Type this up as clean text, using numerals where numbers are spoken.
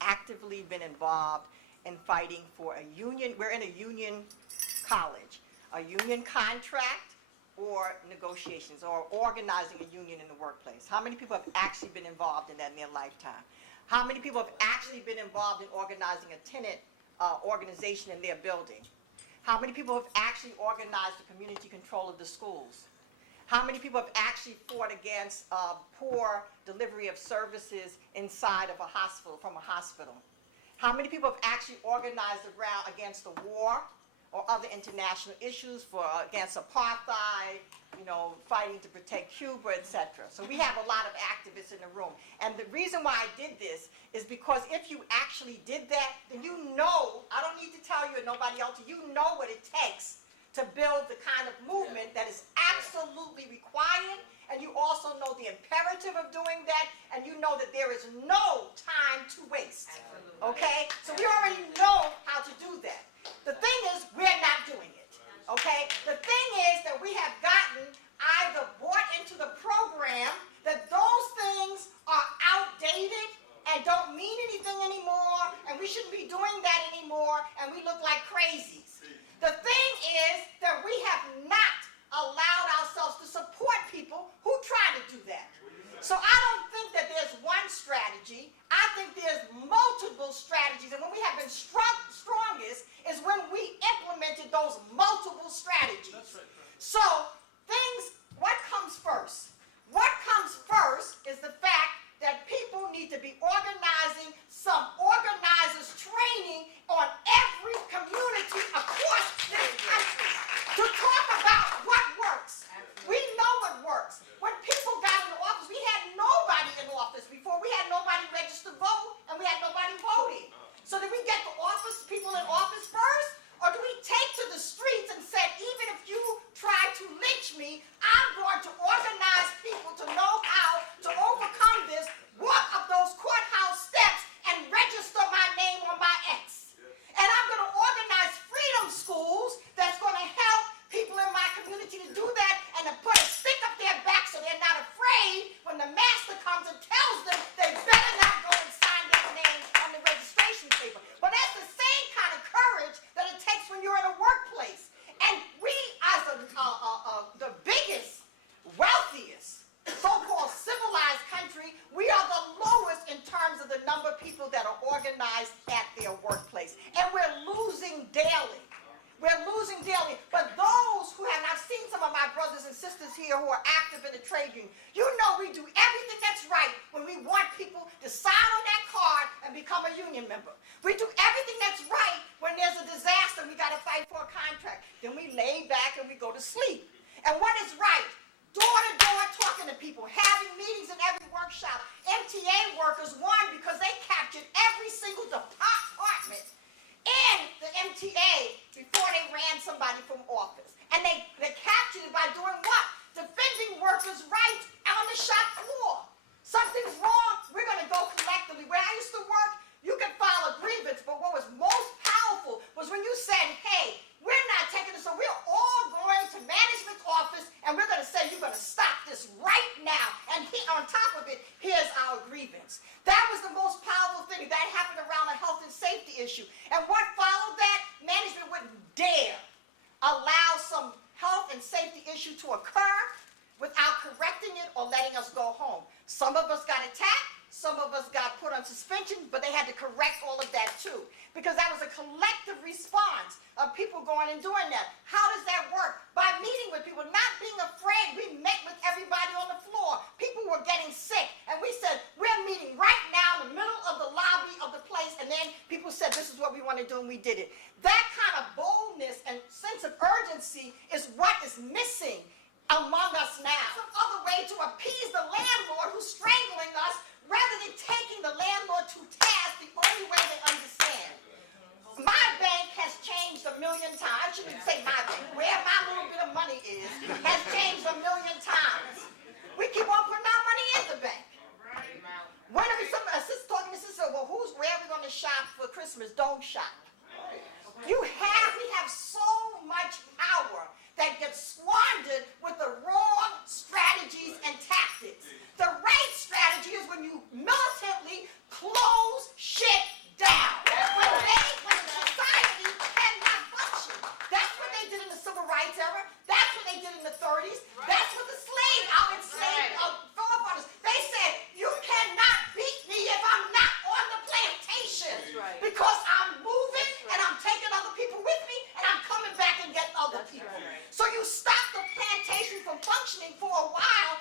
Actively been involved in fighting for a union. We're in a union college, a union contract or negotiations or organizing a union in the workplace. How many people have actually been involved in that in their lifetime? How many people have actually been involved in organizing a tenant organization in their building? How many people have actually organized the community control of the schools? How many people have actually fought against poor delivery of services inside of a hospital, from a hospital? How many people have actually organized around against the war or other international issues against apartheid, fighting to protect Cuba, etc.? So we have a lot of activists in the room. And the reason why I did this is because if you actually did that, then I don't need to tell you and nobody else, you know what it takes to build the kind of movement that is absolutely required, and you also know the imperative of doing that, and you know that there is no time to waste. Okay? So we already know how to do that. The thing is, we're not doing it. Okay? The thing is that we have gotten either bought into the program that those things are outdated and don't mean anything anymore, and we shouldn't be doing that anymore, and we look like crazies. The thing is that we have not allowed ourselves to support people who try to do that. So I don't think that there's one strategy. I think there's multiple strategies, and when we have been strongest is when we implemented those multiple strategies. So what comes first? What comes first is the fact that people need to be organizing some organizers training on every community across this country to talk about what works. We know what works. When people got into office, we had nobody in office before. We had nobody registered to vote, and we had nobody voting. So did we get the people in office first? Or do we take to the streets and say, even if you try to lynch me, I'm going to organize people to know how to overcome this, walk up those courthouse steps, and register my name on my X. And I'm going to organize freedom schools that's going to help people in my community to do that and to put a stick up their back so they're not afraid when the master comes and tells them they better not go and sign their name on the registration paper. But that's the same kind of courage that it takes when you're in a workplace. And we, as the biggest, wealthiest, so-called civilized country, we are the lowest in terms of the number of people that are organized at their workplace. And we're losing daily. We're losing daily. But those who have, and I've seen some of my brothers and sisters here who are active in the trade union, you know we do everything that's right when we want people to sign on that card and become a union member. We do everything that's right when there's a disaster and we got to fight for a contract. Then we lay back and we go to sleep. And what is right? Door-to-door talking to people, having meetings in every workshop. MTA workers won because they captured every single department in the MTA before they ran somebody from office. And they captured it by doing what? Defending workers' rights on the shop floor. Something's wrong, we're going to go collectively. Where I used to work, you could file a grievance, but what was most powerful was when you said, hey, we're not taking this, so we're all going to management's office, and we're going to say, you're going to stop this right now. And on top of it, here's our grievance. That was the most powerful thing. That happened around a health and safety issue. And what followed that? Management wouldn't dare allow some health and safety issue to occur without correcting it or letting us go home. Some of us got attacked. Some of us got put on suspension, but they had to correct all of that too, because that was a collective response of people going and doing that. How does that work? By meeting with people, not being afraid. We met with everybody on the floor. People were getting sick, and we said, we're meeting right now in the middle of the lobby of the place, and then people said, this is what we want to do, and we did it. That kind of boldness and sense of urgency is what is missing among us now. Some other way to appease the landlord who's strangling us rather than taking the landlord to task the only way they understand. My bank has changed a million times. I shouldn't say my bank. Where my little bit of money is has changed a million times. We keep on putting our money in the bank. When a sister told me, sister, well, where are we going to shop for Christmas? Don't shop. We have so much power that gets squandered with the wrong strategies and tactics. The right strategy is when you militantly close shit down. When society cannot function. That's what they did in the Civil Rights era. That's what they did in the 30s. That's what the enslaved forefathers. They said, you cannot beat me if I'm not on the plantation. Because I'm moving and I'm taking other people with me and I'm coming back and getting other people. So you stop the plantation from functioning for a while